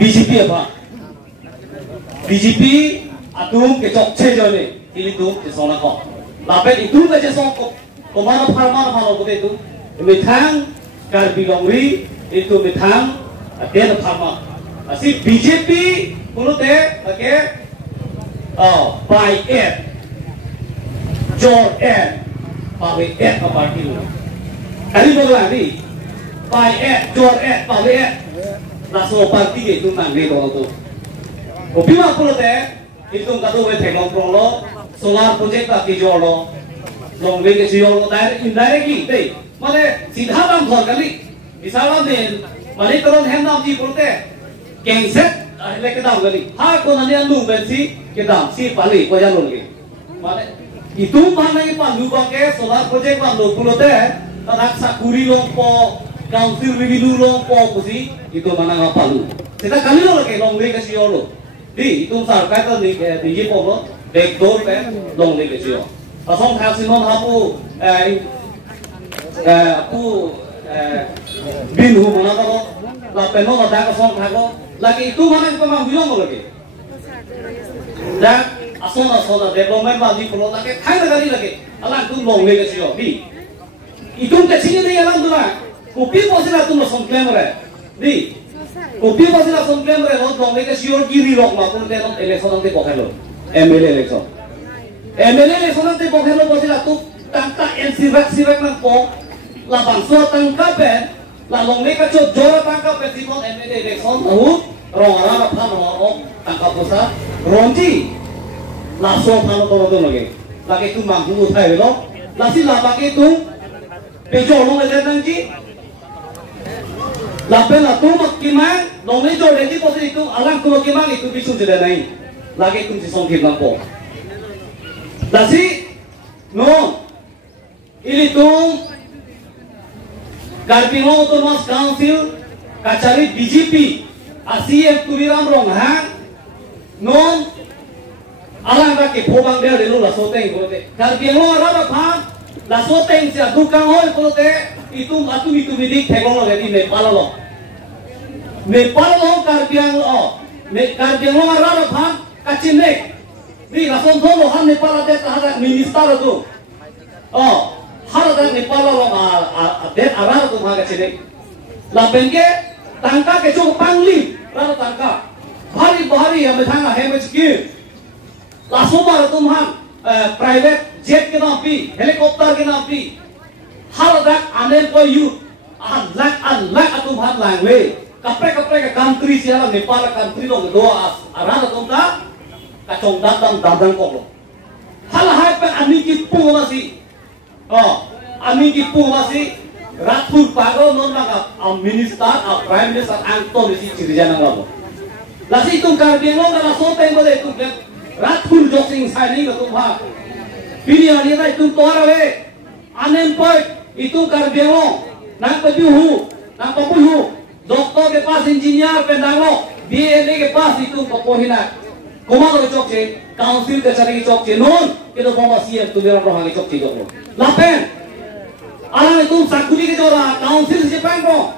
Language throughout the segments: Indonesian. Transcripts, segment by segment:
BJP apa? BJP atum kecok cejone ini tuh kesana kok. Lapet itu baca songkok. Kemana kalau itu mitang karbi longri itu mitang dia farma. Asih BJP pulau teh oke. By it, Jor it, pawe it apa itu? Kali berapa ni? By it, Jor it, pawe it. Langsung parti itu nanti kalau tu. Kopi mah pulau teh itu kado we teknologi lo, solar project tak kijol lo, longwe ke kijol lo, indirect ni, mana sidha bang thor kali, misalnya ni, mana kalau hendak di pulau teh, gengset लेके दाम गली हाँ को नन्हे अंदू बेंसी के दाम सी पाली को जान लोगे माने इतु माने के पालू बाके सोलार प्रोजेक्ट बांधो पुलोते तनाक साकुरी लोग पो काउंसिल रिव्यू लोग पो कुसी itu mana ngapa palu kita kali lo lagi long lagi sih lo di itu sarkai tu di je polo backdoor pe long lagi sih lo pasang thang sinon hapu aku binhu mana tu la peno la dah pasang thang lo lagi itu mana yang pemang bilang lagi dan asal development lagi pulau lagi thang lagi alang tu long lagi sih lo di itu kecilnya ni alang tu lah kopi pasti lah tu masuk klaim orang di kopi pasti lah masuk klaim orang long lagi sih orang kiri long macam tu orang election nanti pakai lo MLA election nanti pakai lo pasti lah tu tangkap sirak nangkong lah bangsa tangkap lah long lagi kacau juara tangkap presiden MLA election tahu orang apa orang tangkap pusat ronci langsung kalau tu lagi tu mampu saya lo lasi lah pakai tu pejol long lagi nanti lapen lah tu makiman long lagi jol lagi pasti itu alang tu makiman itu bisu tidak naik lagi tu disongkir nampo lasi no ini tu Karpingo Autonomous Council kacari BJP ACF Turiram Ronghang non alang rakyat pobang dia dulu lah soteng kote Karpingo araba phang lah soteng sia dukang hoi kote itu bidik teknologi jadi Nepal lo Karpingo araba phang kacinek ni langsung tholo han Nepal ada tahara minister tu har ada Nepal lo ada araba tu phang kacinek lah bengke tangka ke cukup pangli rata tangka bahari hame thanga hame skill langsung baru tumhan private jet ke napi helikopter ke napi har ada unemployed youth unlak tumhan langwe kapre ke country siapa Nepal country lo doa arana tumta kacong datang kok lo hal pe aniki pu masih Rathur Pago non naga minister prime minister Anton isi cirijan ngabo. Lasi itu Karpingo kana soteng bode itu Rathur joksing sani ke tumha. Pilih dia itu torawe unemployed itu Karpingo nang papuhu doktor के पास इंजीनियर पेंडांगो BLA के पास itu papohina. Komando chokche council ke cari chokche non kita bawa CM tu dia orang ke chokche joko. Lapen alang itu sakuri ke jora council si pangko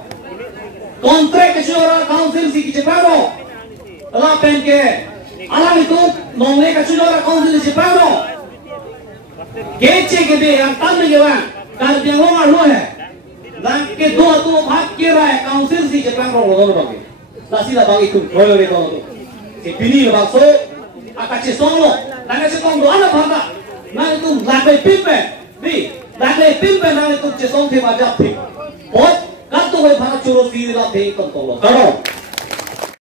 kontrak ke jora council si pangko la pen ke alang itu nongle ke jora council si pangko kece ke be yang tan ke bang Karpingo malu hai dan ke dua tu भाग के रहा है council si pangko lo bagi lasi la bagi tu royo le tu si pini la so akache songlo nanga se kong do ana bhanga na itu lakai pipe ni Lagle pimpe nang itu cesong te majap te. Ot, kanto koy bhana choro siri la te kon tolo. Karo.